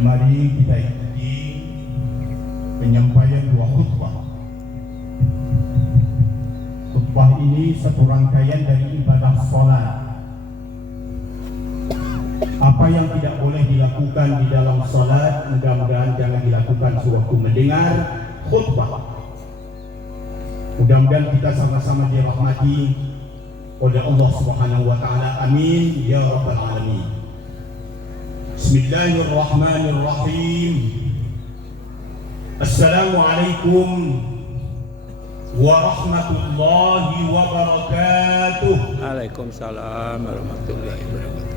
Mari kita ikuti penyampaian dua khutbah. Khutbah ini satu rangkaian dari ibadah salat. Apa yang tidak boleh dilakukan di dalam salat, mudah-mudahan jangan dilakukan sewaktu mendengar khutbah. Mudah-mudahan kita sama-sama dirahmati oleh Allah Subhanahu wa taala. Amin ya rabbal alamin. Bismillahirrahmanirrahim. Assalamualaikum warahmatullahi wabarakatuh. Waalaikumsalam warahmatullahi wabarakatuh.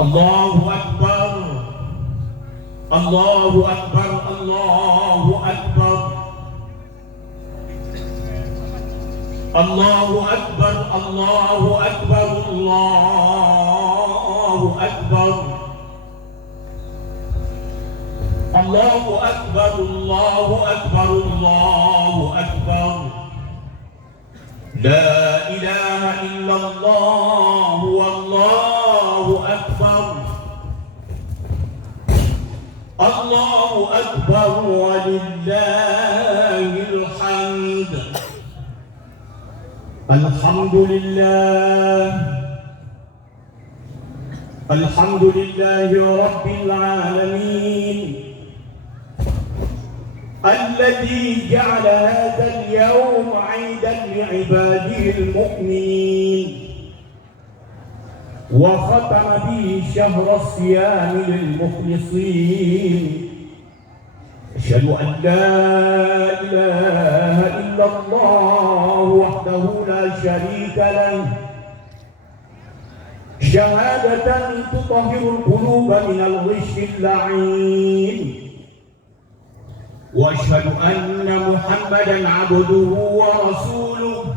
Allahu Akbar. Allahu Akbar. Allahu Akbar. Allahu Akbar. Allahu Akbar. Allahu Akbar. Allahu Akbar. Allahu Akbar. Allahu Akbar. La ilaha illallah wallahu akbar. Allahu akbar walillahil hamd. Alhamdulillah. Alhamdulillahi rabbil alamin. الذي جعل هذا اليوم عيدا لعباده المؤمنين وختم به شهر الصيام للمخلصين. أشهد أن لا إله إلا الله وحده لا شريك له شهادة تطهر القلوب من الغش اللعين. وأشهد أن محمدًا عبده ورسوله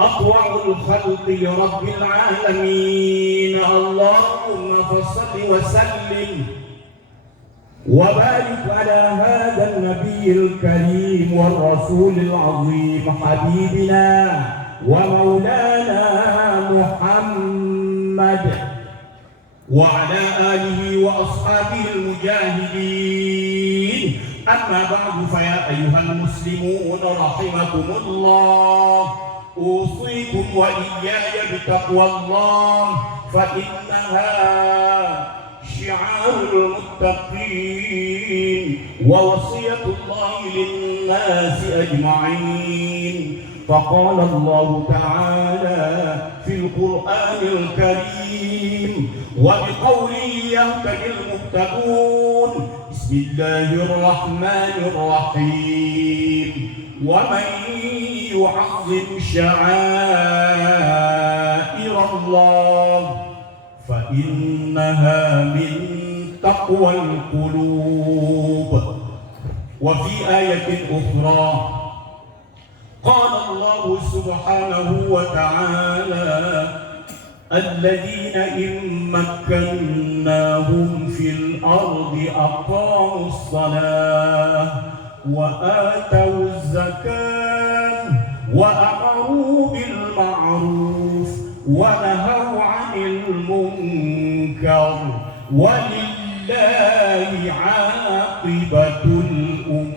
أطوع الخلق لرب العالمين. اللهم فصل وسلم وبارك على هذا النبي الكريم والرسول العظيم حبيبنا ومولانا محمد وعلى آله وأصحابه المجاهدين. أما بعد فيا أيها المسلمون رحمكم الله، أوصيكم وإياي بتقوى الله فإنها شعار المتقين ووصية الله للناس أجمعين. فقال الله تعالى في القرآن الكريم وبقوله يهتدي المهتدون. بسم الله الرحمن الرحيم. ومن يعظم شعائر الله فإنها من تقوى القلوب. وفي آية أخرى قال الله سبحانه وتعالى الذين إن مكناهم في الأرض أقاموا الصلاة وآتوا الزكاة وأمروا بالمعروف ونهوا عن المنكر ولله عاقبة الأمور.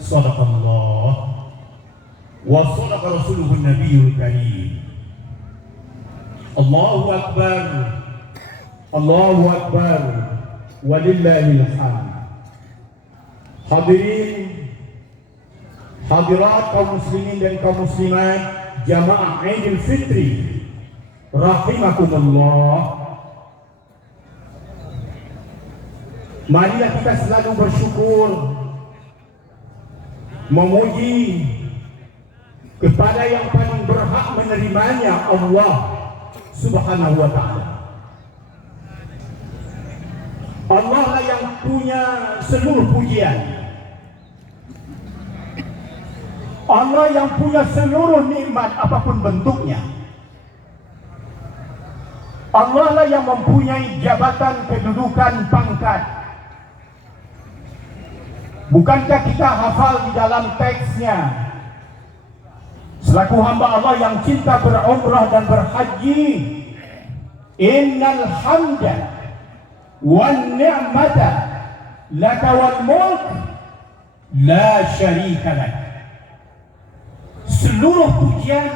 صدق الله وصدق رسوله النبي الكريم. الله أكبر. الله أكبر walillahil hamd. Hadirin hadirat kaum muslimin dan kaum muslimat jamaah Idul Fitri rahimakumullah. Marilah kita selalu bersyukur, memuji kepada yang paling berhak menerimanya, Allah Subhanahu wa ta'ala. Allah lah yang punya seluruh pujian. Allah yang punya seluruh nikmat apapun bentuknya. Allah lah yang mempunyai jabatan, kedudukan, pangkat. Bukankah kita hafal di dalam teksnya selaku hamba Allah yang cinta berumrah dan berhaji, innal hamda wan ni'mata laka wal mulk la syarika lak. Seluruh pujian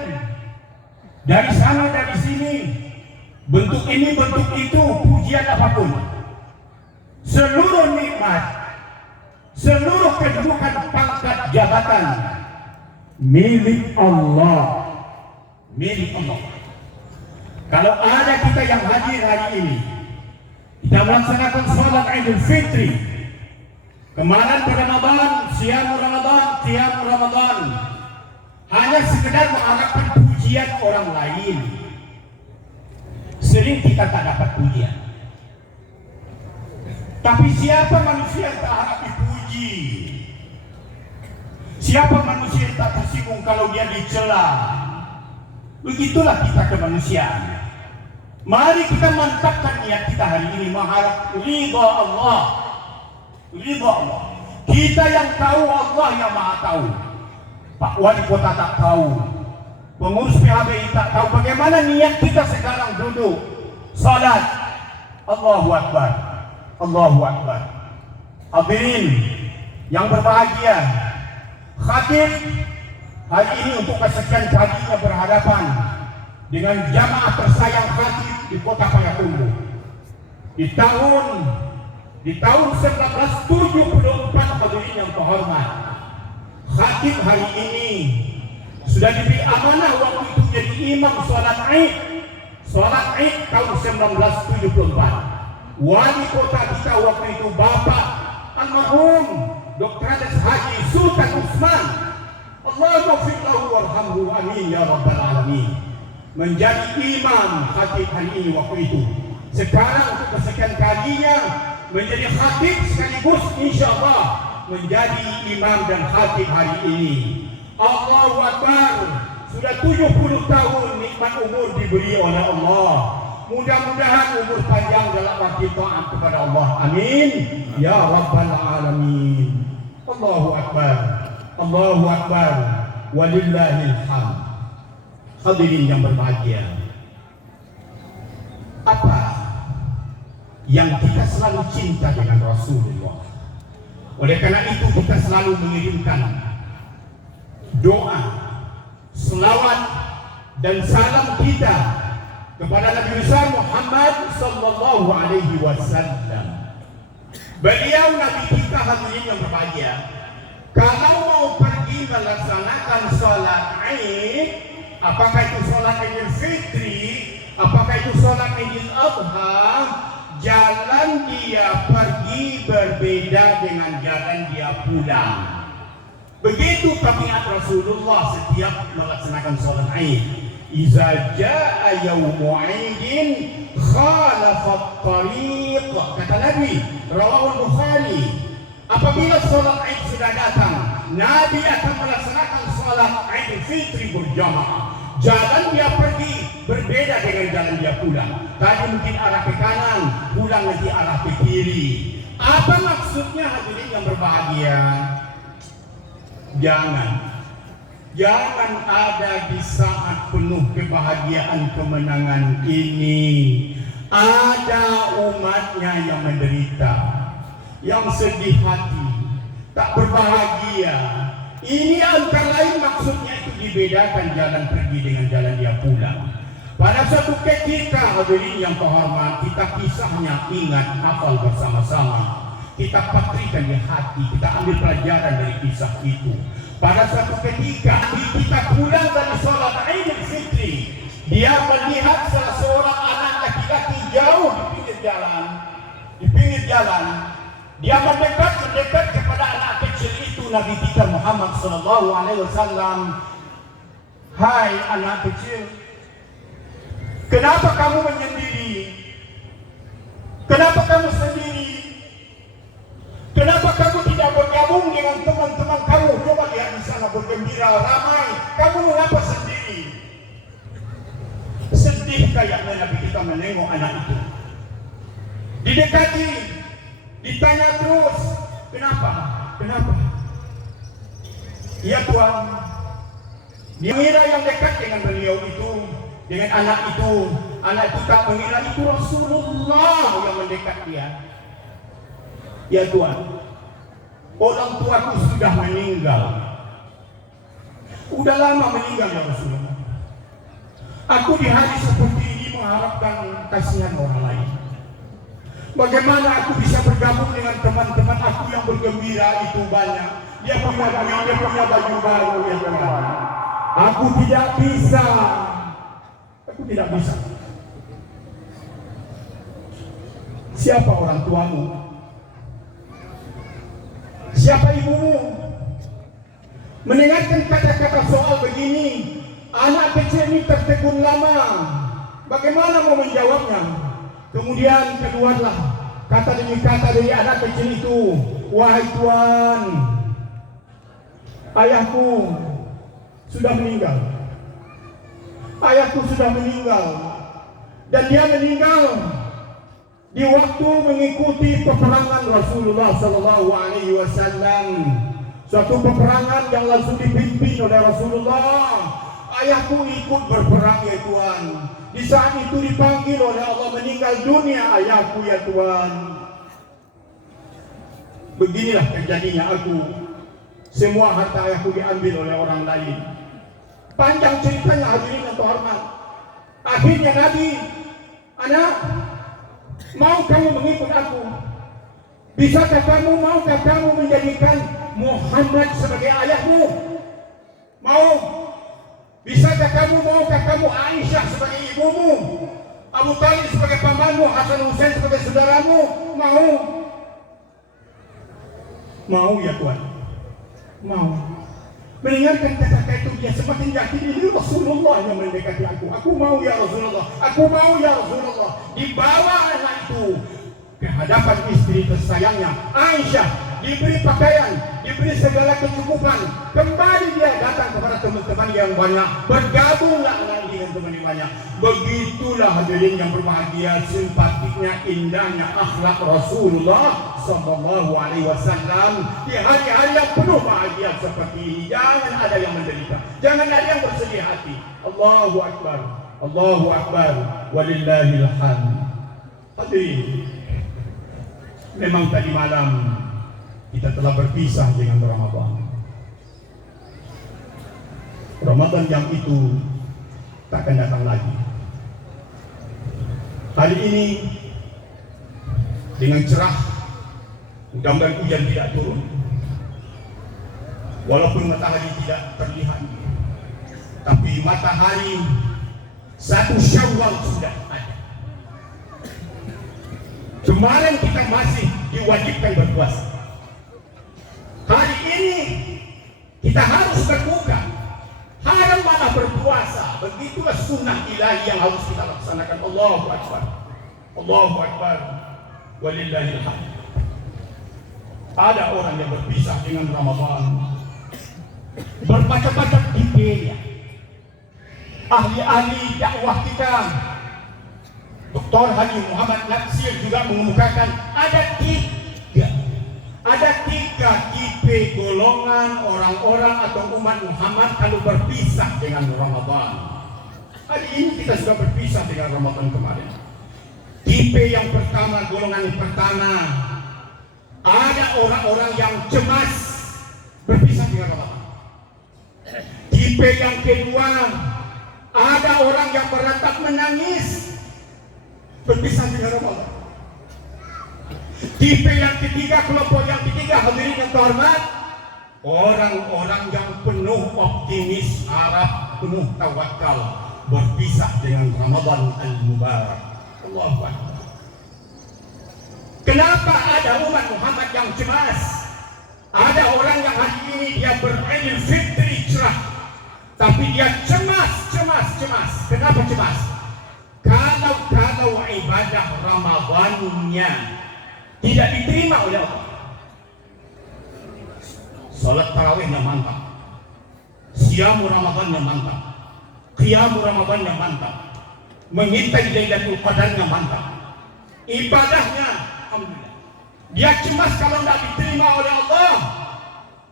dari sana dari sini, bentuk ini bentuk itu, pujian apapun, seluruh nikmat, seluruh kedudukan pangkat jabatan milik Allah, milik Allah. Kalau ada kita yang hadir hari ini, kita melaksanakan salat Idul Fitri, kemarin pada Ramadan, siam Ramadan, hanya sekedar mengharapkan pujian orang lain, sering kita tak dapat pujian. Tapi siapa manusia yang tak harap dipuji? Siapa manusia yang tak tersinggung kalau dia dicela? Begitulah kita kemanusiaan. Mari kita mantapkan niat kita hari ini mengharap ridha Allah. Ridha Allah. Kita yang tahu, Allah yang maha tahu. Pak Wali Kota tak tahu, pengurus PHBI tak tahu. Bagaimana niat kita sekarang duduk salat. Allahu Akbar, Allahu Akbar. Hadirin yang berbahagia, khatib hari ini untuk kesekian kalinya berhadapan dengan jamaah tersayang khatib di Kota Payakumbuh. Di tahun 1974, hadirin yang terhormat, khatib hari ini sudah diberi amanah waktu itu jadi imam sholat Id tahun 1974. Wali kota kita waktu itu Bapak almarhum Dr. Andes Haji Sultan Usman, Allahumma firlahu warhamhu, amin ya rabbal alamin, menjadi imam khatib hari ini waktu itu. Sekarang untuk kesekian kalinya menjadi khatib sekaligus insyaallah menjadi imam dan khatib hari ini. Allahu Akbar. Sudah 70 tahun nikmat umur diberi oleh Allah. Mudah-mudahan umur panjang dalam arti taat kepada Allah. Amin ya rabbal alamin. Allahu Akbar. Allahu Akbar. Walillahil hamd. Hadirin yang berbahagia, apa yang kita selalu cinta dengan Rasulullah? Oleh karena itu kita selalu mengirimkan doa, selawat dan salam kita kepada Nabi besar Muhammad sallallahu alaihi wasallam. Beliau Nabi kita, hadirin yang berbahagia, kalau mau pergi melaksanakan salat Id, apakah itu salat Idul Fitri, apakah itu salat Idul Adha, jalan dia pergi berbeda dengan jalan dia pulang. Begitu tabiat Rasulullah setiap melaksanakan salat Id. Iza jaa yaumu Idin khalafat tariq, kata Nabi, rawahul Bukhari. Apabila salat Id sudah datang, Nabi akan melaksanakan salat Idul Fitri berjamaah. Jalan dia pergi berbeda dengan jalan dia pulang. Tadi mungkin arah ke kanan, pulang nanti arah ke kiri. Apa maksudnya, hadirin yang berbahagia? Jangan ada di saat penuh kebahagiaan kemenangan ini ada umatnya yang menderita, yang sedih hati, tak berbahagia. Ini antara lain maksudnya itu dibedakan jalan pergi dengan jalan dia pulang. Pada suatu ketika, hadirin yang terhormat, kita kisahnya ingat, hafal bersama-sama. Kita patrikan di hati, kita ambil pelajaran dari kisah itu. Pada suatu ketika kita pulang dari sholat Idul Fitri, dia melihat salah seorang anak laki-laki jauh di pinggir jalan. Dia mendekat kepada anak kecil itu, Nabi kita Muhammad sallallahu alaihi wasallam. Hai anak kecil, kenapa kamu menyendiri? Kenapa kamu sendiri? Kenapa kamu tidak bergabung dengan teman-teman kamu? Coba lihat di sana bergembira, ramai. Kamu mengapa sendiri? Sedih kayaknya Nabi kita menengok anak itu. Didekati, ditanya terus, kenapa? Ya Tuhan, Dia mengira yang dekat dengan beliau itu, dengan anak itu tak mengira itu Rasulullah yang mendekat dia. Ya Tuhan, orang tuaku sudah meninggal. Udah lama meninggal ya Rasulullah. Aku di hari seperti ini mengharapkan kasihan orang lain. Bagaimana aku bisa bergabung dengan teman-teman aku yang bergembira itu banyak. Dia punya duit, dia punya baju baru ya Tuhan. Aku tidak bisa. Aku tidak bisa. Siapa orang tuamu? Siapa ibumu? Mendengarkan kata-kata soal begini, anak kecil ini tertegun lama. Bagaimana mau menjawabnya? Kemudian keluarlah kata demi kata dari anak kecil itu, wahai Tuhan, ayahku sudah meninggal. Ayahku sudah meninggal, dan dia meninggal di waktu mengikuti peperangan Rasulullah SAW. Suatu peperangan yang langsung dipimpin oleh Rasulullah. Ayahku ikut berperang ya Tuhan. Di saat itu dipanggil oleh Allah, meninggal dunia ayahku ya Tuhan. Beginilah terjadinya aku. Semua harta ayahku diambil oleh orang lain. Panjang ceritanya hadirin yang terhormat. Akhirnya Nabi, anak, mau kamu mengikut aku? Bisakah kamu, maukah kamu menjadikan Muhammad sebagai ayahmu? Mau? Bisakah kamu, maukah kamu Aisyah sebagai ibumu? Abu Talib sebagai pamanmu, Hasan Hussein sebagai saudaramu? Mau? Mau ya Tuhan? Mau. Mendengarkan kata-kata itu, dia semakin yakin ini Rasulullah yang mendekati aku. Aku mau ya Rasulullah. Aku mau ya Rasulullah. Dibawa anak itu ke hadapan istri tersayangnya Aisyah, diberi pakaian, diberi segala kecukupan. Kembali dia datang kepada teman-teman yang banyak, bergabunglah anak dengan teman yang banyak. Begitulah hadirin yang berbahagia, simpatiknya, indahnya akhlak Rasulullah SAW di hari-hari yang penuh bahagia seperti ini. Jangan ada yang menderita, jangan ada yang bersedih hati. Allahu Akbar, Allahu Akbar, walillahil hamd. Hadirin, memang tadi malam kita telah berpisah dengan Ramadan. Ramadan yang itu takkan datang lagi. Kali ini dengan cerah, mudah-mudahan hujan tidak turun. Walaupun matahari tidak terlihat, tapi matahari 1 Syawal sudah ada. Kemarin kita masih diwajibkan berpuasa. Hari ini kita harus berbuka. Haram mana berpuasa? Begitulah sunnah ilahi yang harus kita laksanakan. Allahu Akbar, Allahu Akbar, walillahil hamd. Ada orang yang berpisah dengan Ramadan, berbaca-baca detailnya. Ahli-ahli dakwah kita, Dr. Haji Muhammad Natsir juga mengemukakan ada tiga tipe golongan orang-orang atau umat Muhammad kalau berpisah dengan Ramadan. Hari ini kita sudah berpisah dengan Ramadan kemarin. Tipe yang pertama, golongan yang pertama, ada orang-orang yang cemas berpisah dengan Ramadan. Tipe yang kedua, ada orang yang beratap menangis berpisah dengan Ramadan. Tipe yang ketiga, kelompok yang ketiga, hadirin yang terhormat, orang-orang yang penuh optimis, harap, penuh tawakal, berpisah dengan Ramadan al-Mubarak. Allahu Akbar. Kenapa ada umat Muhammad yang cemas? Ada orang yang hari ini dia beridul fitri cerah, tapi dia cemas. Kenapa cemas? Kalau ibadah Ramadannya tidak diterima oleh Allah. Salat tarawihnya mantap, siamu Ramadannya mantap, qiyamu Ramadannya mantap, mengintai Lailatul Qadarnya mantap, ibadahnya alhamdulillah. Dia cemas kalau tidak diterima oleh Allah.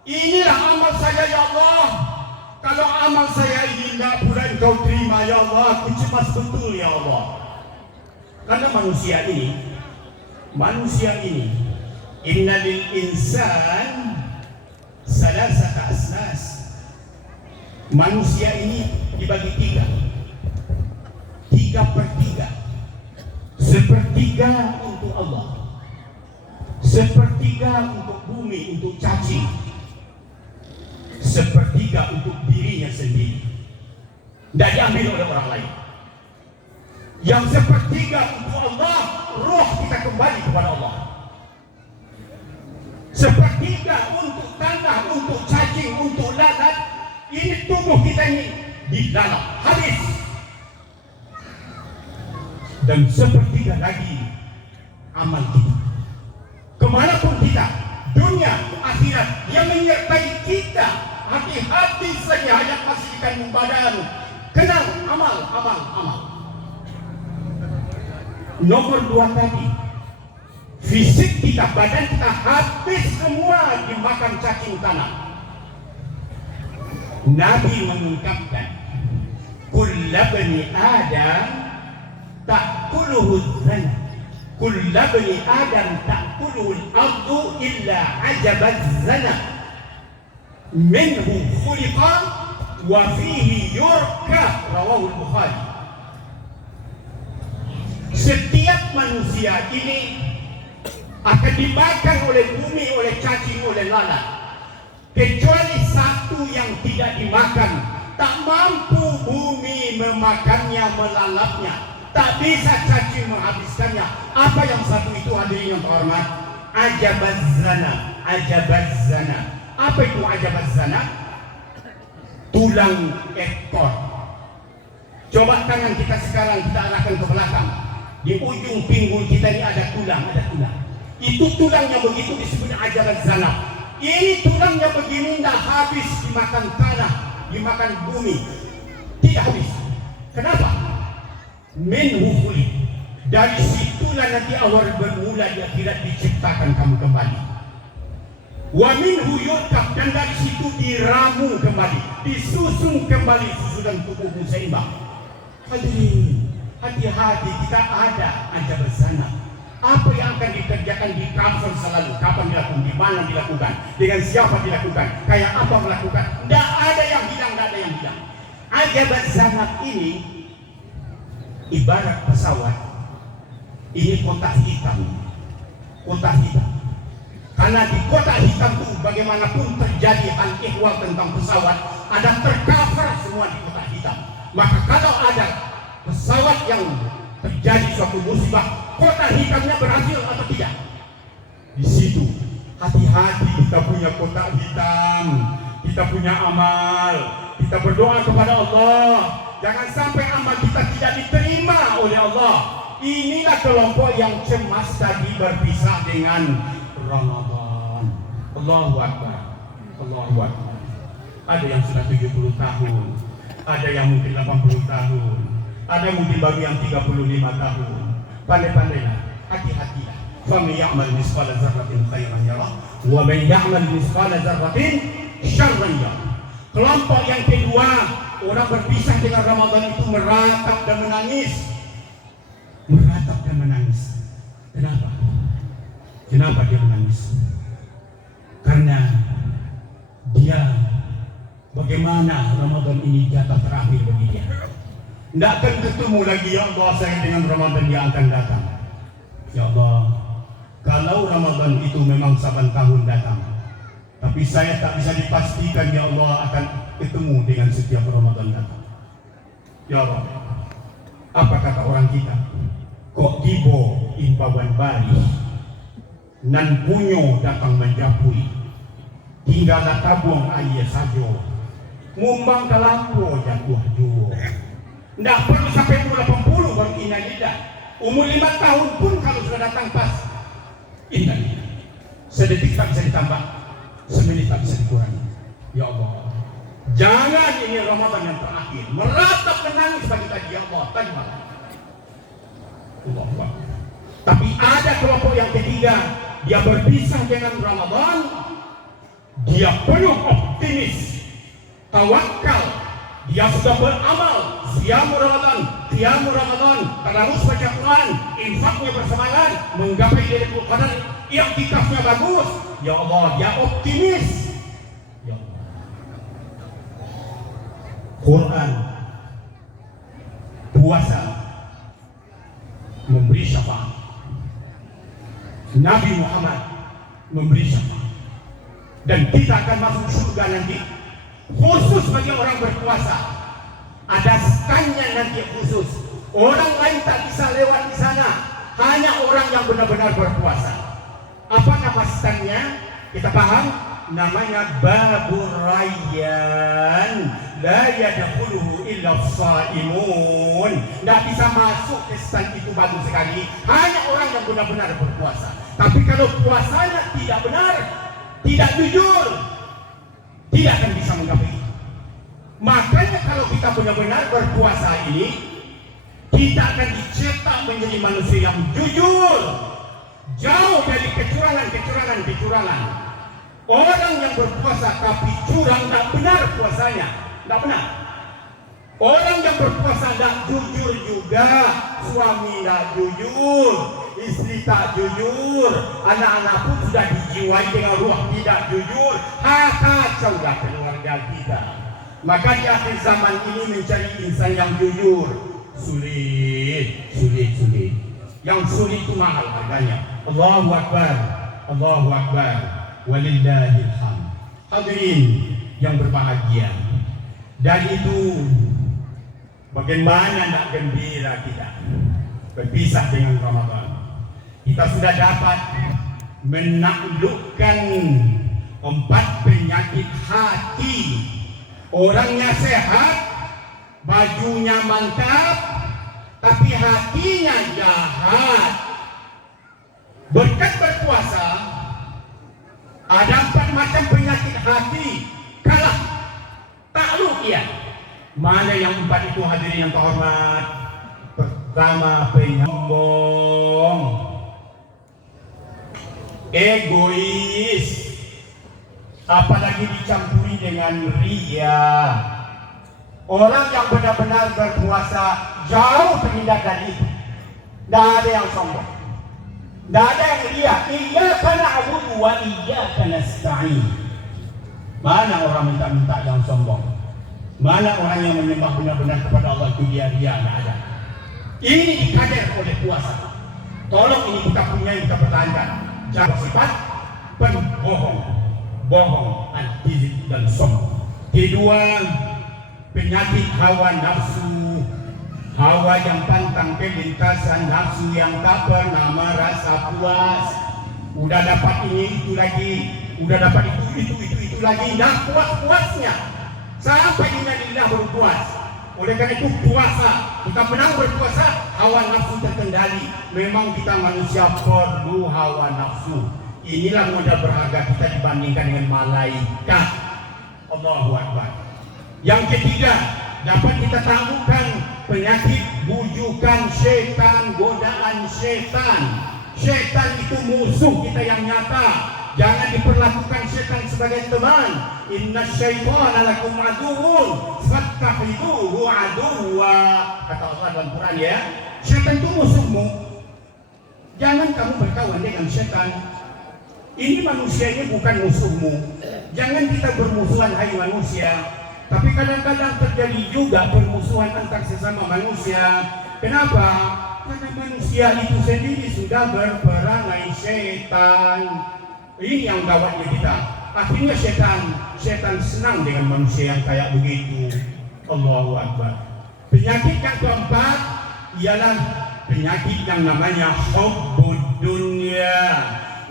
Inilah amal saya ya Allah. Kalau amal saya tidak pula engkau terima ya Allah. Aku cemas betul ya Allah. Karena manusia ini innalil insan salasata asnas. Manusia ini dibagi tiga per tiga. Sepertiga untuk Allah, sepertiga untuk bumi, untuk cacing, sepertiga untuk dirinya sendiri, tidak diambil oleh orang lain. Yang sepertiga untuk Allah, roh kita kembali kepada Allah. Sepertiga untuk tanah, untuk cacing, untuk lalat. Ini tubuh kita ini di dalam habis. Dan sepertiga lagi amal kita. Kemanapun kita, dunia, akhirat yang menyertai kita. Hati-hati saja hanya masih kandung badan. Kenal amal. Nomor 2 tadi, fisik kita, badan kita habis semua dimakan cacing tanah. Nabi mengungkapkan, kulla bani Adam ta'kuluhu dzana, kulla bani Adam ta'kuluhu al-ardu illa ajabaz zana, minhu khuliqa wa fihi yurka, rawahu al-Bukhari. Setiap manusia ini akan dimakan oleh bumi, oleh cacing, oleh lalat. Kecuali satu yang tidak dimakan, tak mampu bumi memakannya, melalapnya, tak bisa cacing menghabiskannya. Apa yang satu itu, hadirin yang terhormat? Ajabaz zana. Apa itu ajabaz zana? Tulang ekor. Coba tangan kita sekarang kita arahkan ke belakang. Di ujung pinggul kita ini ada tulang. Itu tulang yang begitu disebut ajabaz zana. Ini tulangnya begini tidak habis dimakan tanah, dimakan bumi, tidak habis. Kenapa? Minhu khuliq. Dari situlah nanti awal bermula di akhirat diciptakan kamu kembali. Wa minhu yurkab, dan dari situ diramu kembali, disusun kembali susunan tubuhmu seimbang. Hadirin, hati-hati, kita ada ajabaz zana. Apa yang akan dikerjakan di cover selalu, kapan dilakukan, di mana dilakukan, dengan siapa dilakukan, kayak apa melakukan, tidak ada yang hilang. Ajabaz zana ini ibarat pesawat, ini kotak hitam. Karena di kotak hitam itu bagaimanapun terjadi hal ihwal tentang pesawat, ada tercover semua di kotak hitam. Maka kalau ada pesawat yang terjadi suatu musibah, kotak hitamnya berhasil atau tidak? Di situ hati-hati, kita punya kotak hitam, kita punya amal, kita berdoa kepada Allah, jangan sampai amal kita tidak diterima oleh Allah. Inilah kelompok yang cemas tadi berpisah dengan Ramadan. Allahu Akbar. Ada yang sudah 70 tahun, ada yang mungkin 80 tahun, ada mungkin bagi yang 35 tahun. Pandai-pandailah, hati-hatilah. Faman ya'mal mithqala dzarratin khairan yarah, wa man ya'mal mithqala dzarratin syarran yarah. Kelompok yang kedua, orang berpisah dengan Ramadan itu meratap dan menangis. Kenapa dia menangis? Karena dia, bagaimana Ramadan ini jatah terakhir bagi dia. Tidak akan ketemu lagi, ya Allah, saya dengan Ramadan yang akan datang. Ya Allah, kalau Ramadan itu memang saban tahun datang, tapi saya tak bisa dipastikan, ya Allah, akan ketemu dengan setiap Ramadan datang. Ya Allah, apa kata orang kita? Kok tibo impawan bari, nan punyo datang menjapui, tinggal tabung ayah sajo, ngumbang kelampu jatuh juo. Tidak perlu sampai umur 80 baru innalillah. Umur 5 tahun pun kalau sudah datang pas innalillah. Sedetik tak bisa ditambah, semenit tak bisa dikurangi. Ya Allah, jangan ini Ramadan yang terakhir meratap menangis bagi tadi, ya Allah, tadi malam. Allah. Tapi ada kelompok yang ketiga, dia berpisah dengan Ramadan, dia penuh optimis, tawakal, Dia sudah beramal, qiyam Ramadan, tadarus baca Quran, infaknya bersemangat, menggapai Lailatul Qadar, iktikafnya bagus. Ya Allah, dia optimis. Ya Allah. Quran, puasa, memberi syafaat. Nabi Muhammad memberi syafaat. Dan kita akan masuk surga nanti. Khusus bagi orang berpuasa. Ada standnya nanti khusus. Orang lain tak bisa lewat di sana. Hanya orang yang benar-benar berpuasa. Apa nama standnya? Kita paham? Namanya Babur Rayyan. La yadkhuluhu illa shaimun. Tidak bisa masuk ke stand itu, bagus sekali. Hanya orang yang benar-benar berpuasa. Tapi kalau puasanya tidak benar, tidak jujur, tidak akan bisa menggapai. Makanya kalau kita benar-benar berpuasa ini, kita akan dicetak menjadi manusia yang jujur, jauh dari kecurangan. Orang yang berpuasa tapi curang, tidak benar puasanya, tidak benar. Orang yang berpuasa tidak jujur juga, suami tidak jujur, istri tak jujur, anak-anak pun sudah dijiwai dengan ruh tidak jujur. Kacau dah keluarga kita. Maka di akhir zaman ini mencari insan yang jujur sulit. Yang sulit itu mahal harganya. Allahu Akbar, walillahil hamd. Hadirin yang berbahagia, dari itu bagaimana nak gembira kita berpisah dengan Ramadan. Kita sudah dapat menaklukkan 4 penyakit hati. Orangnya sehat, bajunya mantap, tapi hatinya jahat. Berkat berpuasa, ada 4 macam penyakit hati kalah, takluk ia. Mana yang 4 itu hadirin yang terhormat? Pertama, penyombong, egois, apalagi dicampuri dengan ria. Orang yang benar-benar berpuasa jauh terhindar dari itu. Tidak ada yang sombong, tidak ada yang ria. Iyyaka na'budu wa iyyaka nasta'in. Mana orang minta-minta yang sombong? Mana orang yang menyembah benar-benar kepada Allah itu dia ria? Tidak ada. Ini dikader oleh puasa. Tolong ini kita punya, kita pertahankan. Jangan sifat bohong, antizik dan sombong. Kedua, penyakit hawa nafsu, hawa yang pantang kelintasan, nafsu yang tak pernah merasa puas. Udah dapat ini itu lagi, udah dapat itu lagi, dah puas-puasnya sampai innalillah baru puas. Oleh karena itu puasa, kita menang berpuasa, hawa nafsu terkendali. Memang kita manusia perlu hawa nafsu. Inilah modal berharga kita dibandingkan dengan malaikat. Allahu Akbar. Yang ketiga, dapat kita taklukkan penyakit bujukan setan, godaan setan. Setan itu musuh kita yang nyata. Jangan diperlakukan setan sebagai teman. Inna syaitana lakum aduwwun fattakhiduhu aduwwa. Kata Allah dalam Quran ya. Setan itu musuhmu. Jangan kamu berkawan dengan setan. Ini manusia ini bukan musuhmu. Jangan kita bermusuhan hai manusia. Tapi kadang-kadang terjadi juga permusuhan antar sesama manusia. Kenapa? Karena manusia itu sendiri sudah berperangai setan. Ini yang gawatnya kita. Akhirnya setan senang dengan manusia yang kayak begitu. Allahu Akbar. Penyakit yang keempat ialah penyakit yang namanya hubbud dunya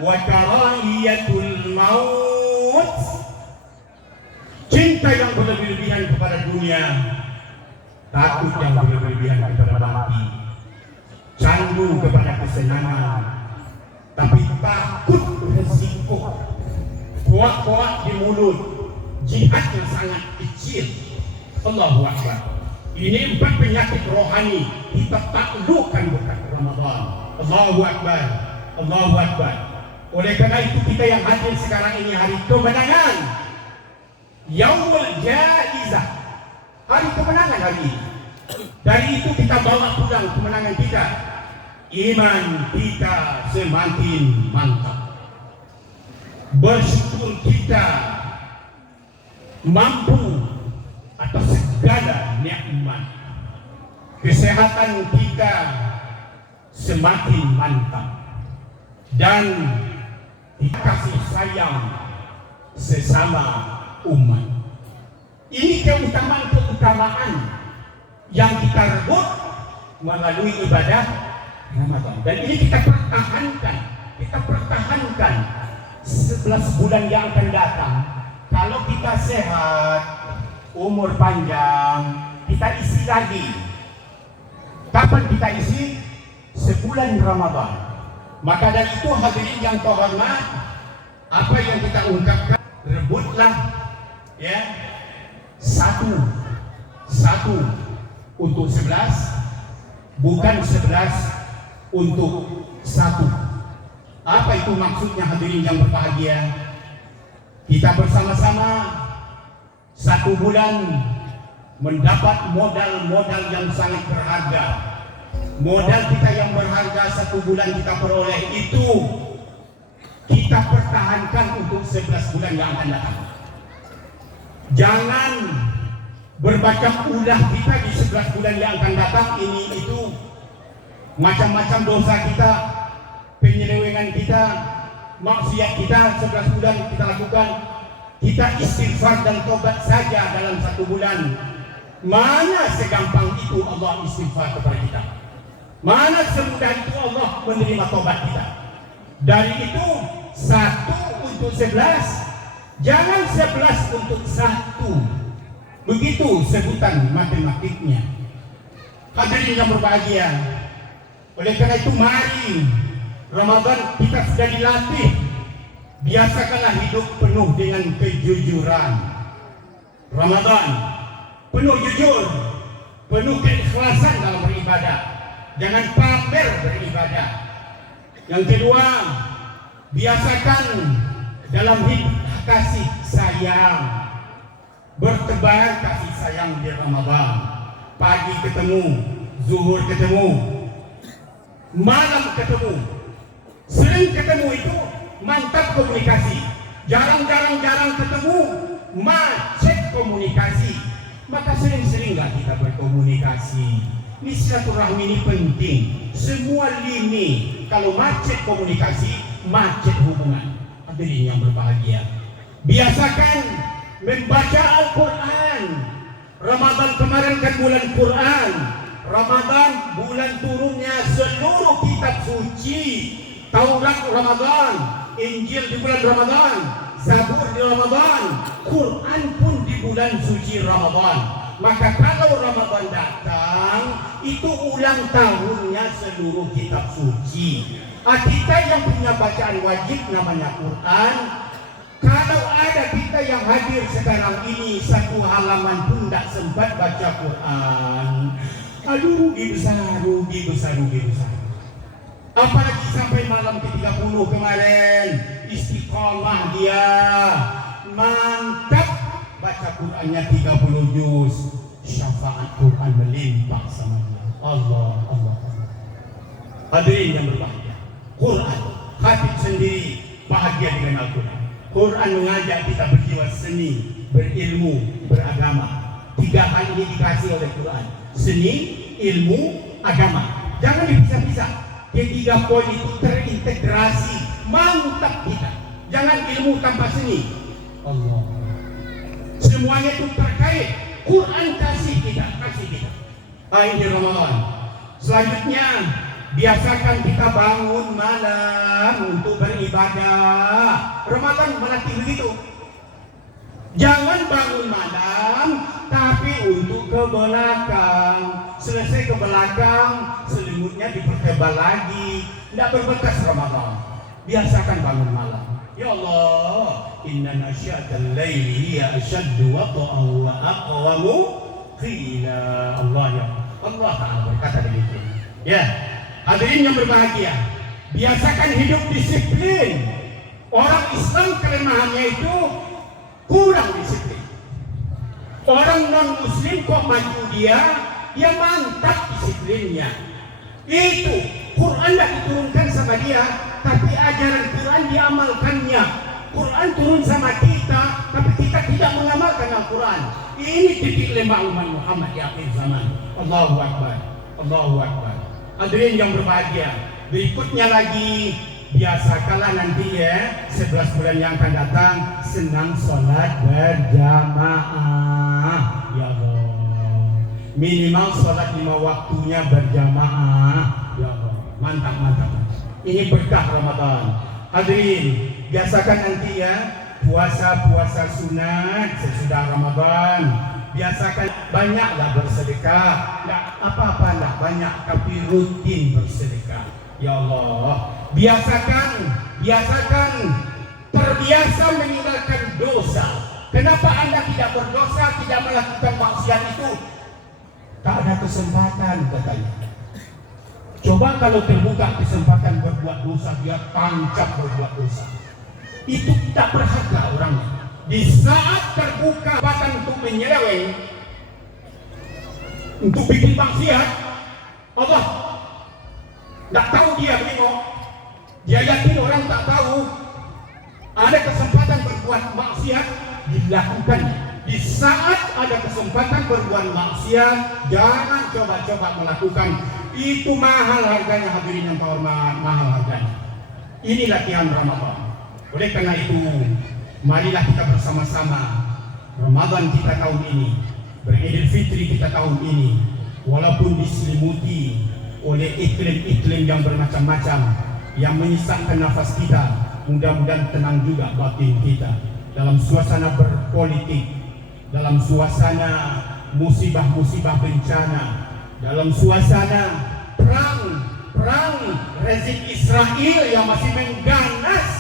wa karahiyatul maut. Cinta yang berlebih-lebihan kepada dunia, takut yang berlebih-lebihan kepada mati, candu kepada kesenangan, tapi takut resiko, kuat-kuat di mulut, jihad yang sangat kecil. Allahu Akbar. Ini 4 penyakit rohani kita taklukkan berkat Ramadan. Allahu Akbar. Allahu Akbar. Oleh karena itu kita yang hadir sekarang ini hari kemenangan, Yaumul Jaizah, hari kemenangan hari ini. Dari itu kita bawa pulang kemenangan kita. Iman kita semakin mantap. Bersyukur kita mampu atas segala nikmat. Kesehatan kita semakin mantap. Dan dikasih sayang sesama umat. Ini keutamaan yang kita rebut melalui ibadah Ramadan. Dan ini kita pertahankan 11 bulan yang akan datang. Kalau kita sehat, umur panjang, kita isi lagi. Kapan kita isi? Sebulan Ramadan. Maka dari itu hadirin yang terhormat, apa yang kita ungkapkan, rebutlah ya satu untuk 11, bukan 11 untuk satu. Apa itu maksudnya hadirin yang berbahagia? Kita bersama-sama 1 bulan mendapat modal yang sangat berharga. Modal kita yang berharga 1 bulan kita peroleh itu kita pertahankan untuk 11 bulan yang akan datang. Jangan berbaca ulah kita di 11 bulan yang akan datang ini itu. Macam-macam dosa kita, penyelewengan kita, maksiat kita 11 bulan kita lakukan. Kita istighfar dan tobat saja dalam 1 bulan. Mana segampang itu Allah istighfar kepada kita. Mana semudah itu Allah menerima tobat kita. Dari itu 1 untuk 11, jangan 11 untuk 1. Begitu sebutan matematiknya. Hadirin yang berbahagia, oleh karena itu mari Ramadan kita sudah dilatih. Biasakanlah hidup penuh dengan kejujuran. Ramadan penuh jujur, penuh keikhlasan dalam beribadah. Jangan pamer beribadah. Yang kedua, biasakan dalam hidup kasih sayang. Bertebar kasih sayang di Ramadan. Pagi ketemu, zuhur ketemu, malam ketemu. Sering ketemu itu mantap komunikasi. Jarang ketemu, macet komunikasi. Maka sering-seringlah kita berkomunikasi. Ini silaturahmi ini penting. Semua lini kalau macet komunikasi, macet hubungan. Hadirin yang berbahagia, biasakan membaca Al-Quran. Ramadan kemarin kan bulan Quran. Ramadan bulan turunnya seluruh kitab suci. Taurat Ramadan, Injil di bulan Ramadan, Zabur di Ramadan, Quran pun di bulan suci Ramadan. Maka kalau Ramadan datang, itu ulang tahunnya seluruh kitab suci. Kita yang punya bacaan wajib namanya Quran. Kalau ada kita yang hadir sekarang ini 1 halaman pun tidak sempat baca Quran, aduh rugi besar. Apalagi sampai malam ke-30 kemarin, istiqamah dia, mantap baca Qurannya 30 juz, syafaat Quran melimpah sama dia. Allah. Hadirin yang berbahagia, Quran, hati sendiri bahagia dengan Al-Quran. Quran mengajak kita berjiwa seni, berilmu, beragama. 3 hal ini dikasih oleh Quran: seni, ilmu, agama. Jangan dipisah-pisah. Ketiga poin itu terintegrasi, mantap kita. Jangan ilmu tanpa seni. Allah. Semuanya itu terkait. Quran kasih kita. Ini Ramadan. Selanjutnya, biasakan kita bangun malam untuk beribadah. Ramadan melatih begitu. Jangan bangun malam tapi untuk ke belakang. Selesai ke belakang, selimutnya dipertebal lagi. Tidak berbekas Ramadan. Biasakan bangun malam. Ya Allah, inna nasya'atal laili hiya ashaddu wata'an wa aqwamu qila. Allah Ta'ala berkata begitu. Ya, hadirin yang berbahagia, biasakan hidup disiplin. Orang Islam kelemahannya itu kurang disiplin. Orang non-muslim kok maju dia mantap disiplinnya. Itu Quran tidak diturunkan sama dia, tapi ajaran Quran diamalkannya. Quran turun sama kita, tapi kita tidak mengamalkan Al-Quran. Ini titik lemah umat Muhammad di akhir zaman. Allahu Akbar, Allahu Akbar. Hadirin yang berbahagia, berikutnya lagi, biasakanlah nanti ya 11 bulan yang akan datang senang sholat berjamaah. Ya Allah, minimal sholat 5 waktunya berjamaah. Ya Allah, mantap mantap. Ini berkah Ramadan. Hadirin, biasakan nanti ya puasa sunat sesudah Ramadan. Biasakan banyaklah bersedekah. Enggak apa-apa, enggak banyak, tapi rutin bersedekah. Ya Allah, biasakan terbiasa meninggalkan dosa. Kenapa Anda tidak berdosa, tidak melakukan maksiat itu? Tak ada kesempatan katanya. Coba kalau terbuka kesempatan berbuat dosa, dia tancap berbuat dosa. Itu tak berharga orangnya. Di saat terbuka kesempatan untuk menyeleweng, untuk bikin maksiat, Allah tak tahu dia bengok. Dia yakin orang tak tahu. Ada kesempatan berbuat maksiat, dilakukan. Di saat ada kesempatan berbuat maksiat, jangan coba-coba melakukan. Itu mahal harganya, hadirin yang terhormat, mahal harganya. Ini latihan Ramadan. Oleh karena itu, marilah kita bersama-sama Ramadan kita tahun ini, beridul fitri kita tahun ini, walaupun diselimuti oleh iklim-iklim yang bermacam-macam yang menyesakkan nafas kita, mudah-mudahan tenang juga batin kita dalam suasana berpolitik, dalam suasana musibah-musibah bencana, dalam suasana perang rezim Israel yang masih mengganas.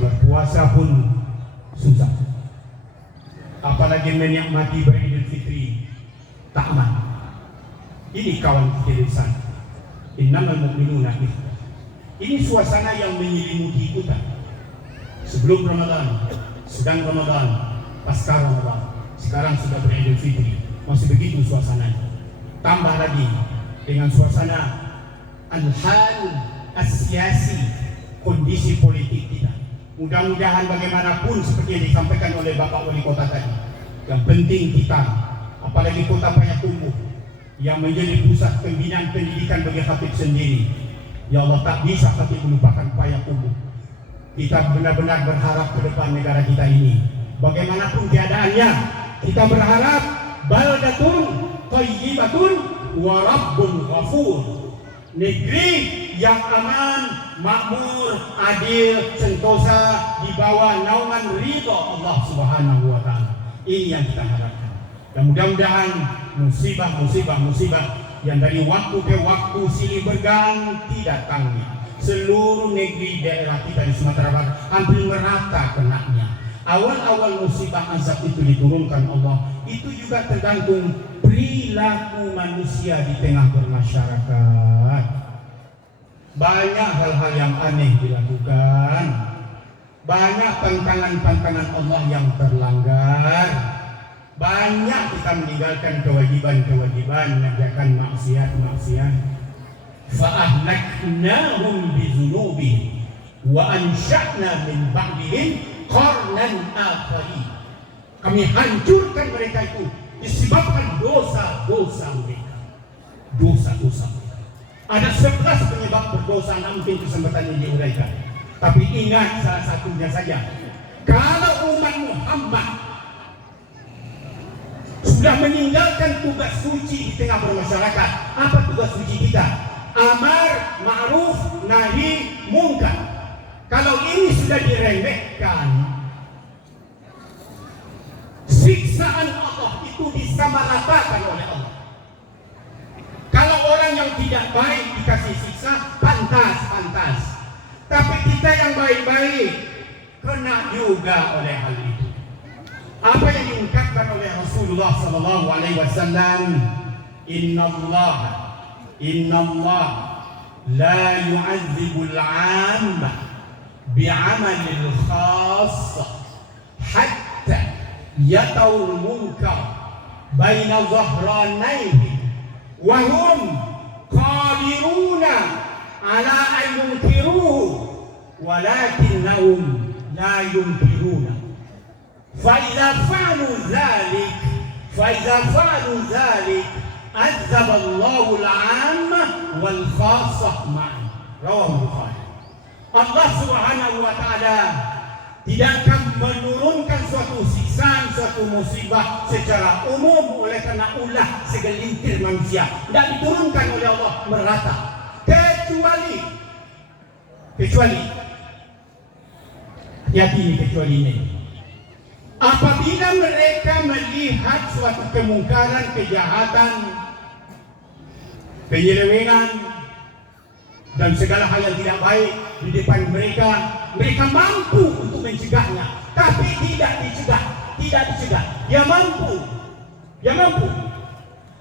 Berpuasa pun susah, apalagi menikmati beridul fitri tak aman. Ini kawan kita di sana. Innamal mu'minuna ikhwah. Ini suasana yang menyelimuti kita. Sebelum Ramadan, sedang Ramadan, pasca Ramadan, sekarang sudah beridul fitri, masih begitu suasananya. Tambah lagi dengan suasana al-hal as-siyasi, kondisi politik kita. Mudah-mudahan bagaimanapun seperti yang disampaikan oleh Bapak Wali Kota tadi, yang penting kita, apalagi Kota Payakumbuh yang menjadi pusat pembinaan pendidikan bagi khatib sendiri. Ya Allah, tak bisa khatib melupakan Payakumbuh. Kita benar-benar berharap ke depan negara kita ini, bagaimanapun keadaannya, kita berharap baldatun thayyibatun wa rabbun ghafur. Negeri yang aman, makmur, adil, sentosa, di bawah naungan ridha Allah Subhanahu wa taala. Ini yang kita harapkan. Dan mudah-mudahan musibah yang dari waktu ke waktu silih berganti datangnya, seluruh negeri daerah kita di Sumatera Barat hampir merata kenanya. Awal-awal musibah azab itu diturunkan Allah, itu juga tergantung perilaku manusia di tengah bermasyarakat. Banyak hal-hal yang aneh dilakukan, banyak pantangan-pantangan Allah yang terlanggar, banyak kita meninggalkan kewajiban-kewajiban, mengerjakan maksiat-maksiat. Fa'ahlaknahum bizunubihim wa ansha'na min ba'dihim qarnan akharin. Kami hancurkan mereka itu disebabkan dosa-dosa mereka. Dosa-dosa mereka. Ada 11 penyebab berdosa, mungkin kesempatannya diuraikan. Tapi ingat salah satunya saja. Kalau umat Muhammad sudah meninggalkan tugas suci di tengah bermasyarakat, apa tugas suci kita? Amar ma'ruf nahi munkar. Kalau ini sudah diremehkan, siksaan Allah itu disamaratakan oleh Allah. Kalau orang yang tidak baik dikasih siksa, pantas. Tapi kita yang baik-baik kena juga oleh hal itu. Apa yang diungkapkan oleh Rasulullah sallallahu alaihi wasallam, Inna Allah la yu'adzibul 'amma bi'amalil khass hatta yatawul munkar baina dhahranaihi wa hum qadiruna ala an yunkiruhu walakinnahum la yunkiruna fa idza fa'alu dhalik azaba Allahu al-'amma wal khassah ma'an. Rawahu Bukhari. Allah Subhanahu wa taala tidak akan menurunkan suatu siksaan, suatu musibah secara umum oleh karena ulah segelintir manusia. Tidak diturunkan oleh Allah merata, kecuali kecuali ini. Apabila mereka melihat suatu kemungkaran, kejahatan, penyelewengan dan segala hal yang tidak baik di depan mereka, mereka mampu untuk mencegahnya, tapi tidak dicegah. Ya mampu.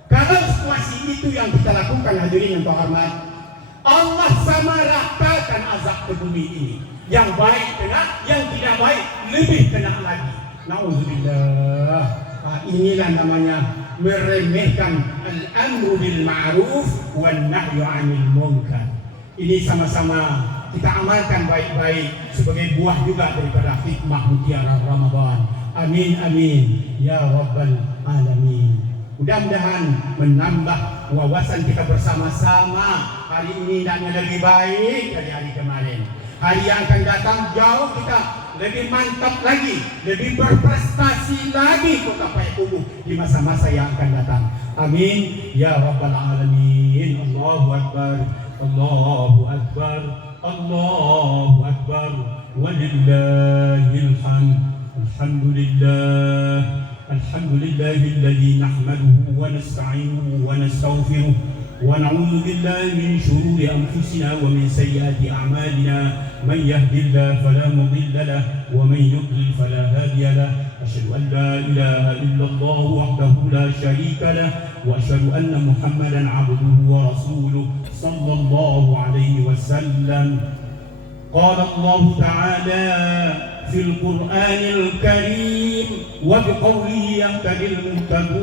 Kalau situasi itu yang kita lakukan, hadirin yang terhormat, Allah sama ratakan azab ke bumi ini. Yang baik kena, yang tidak baik lebih kena lagi. Nauzubillah. Inilah namanya meremehkan al-amru bil ma'ruf wan nahyu 'anil munkar. Ini sama-sama kita amalkan baik-baik sebagai buah juga daripada hikmah mutiara Ramadan. Amin amin ya rabbal alamin. Mudah-mudahan menambah wawasan kita bersama-sama. Hari ini hendaknya lebih baik dari hari kemarin. Hari yang akan datang jauh kita lebih mantap lagi, lebih berprestasi lagi Kota Payakumbuh di masa-masa yang akan datang. Amin ya rabbal alamin. Allahu akbar, Allahu akbar, Allahu akbar, walillahil hamd. Alhamdulillah, alhamdulillahilladzi nahmaduhu wa nasta'inuhu wa nastaghfiruh wa na'udzu billahi min shururi anfusina wa min sayyiati a'malina. من يهد الله فلا مضل له ومن يضلل فلا هادي له أشهد أن لا إله إلا الله وحده لا شريك له وأشهد أن محمدا عبده ورسوله صلى الله عليه وسلم. قال الله تعالى في القرآن الكريم وبقوله يهتدي المهتدون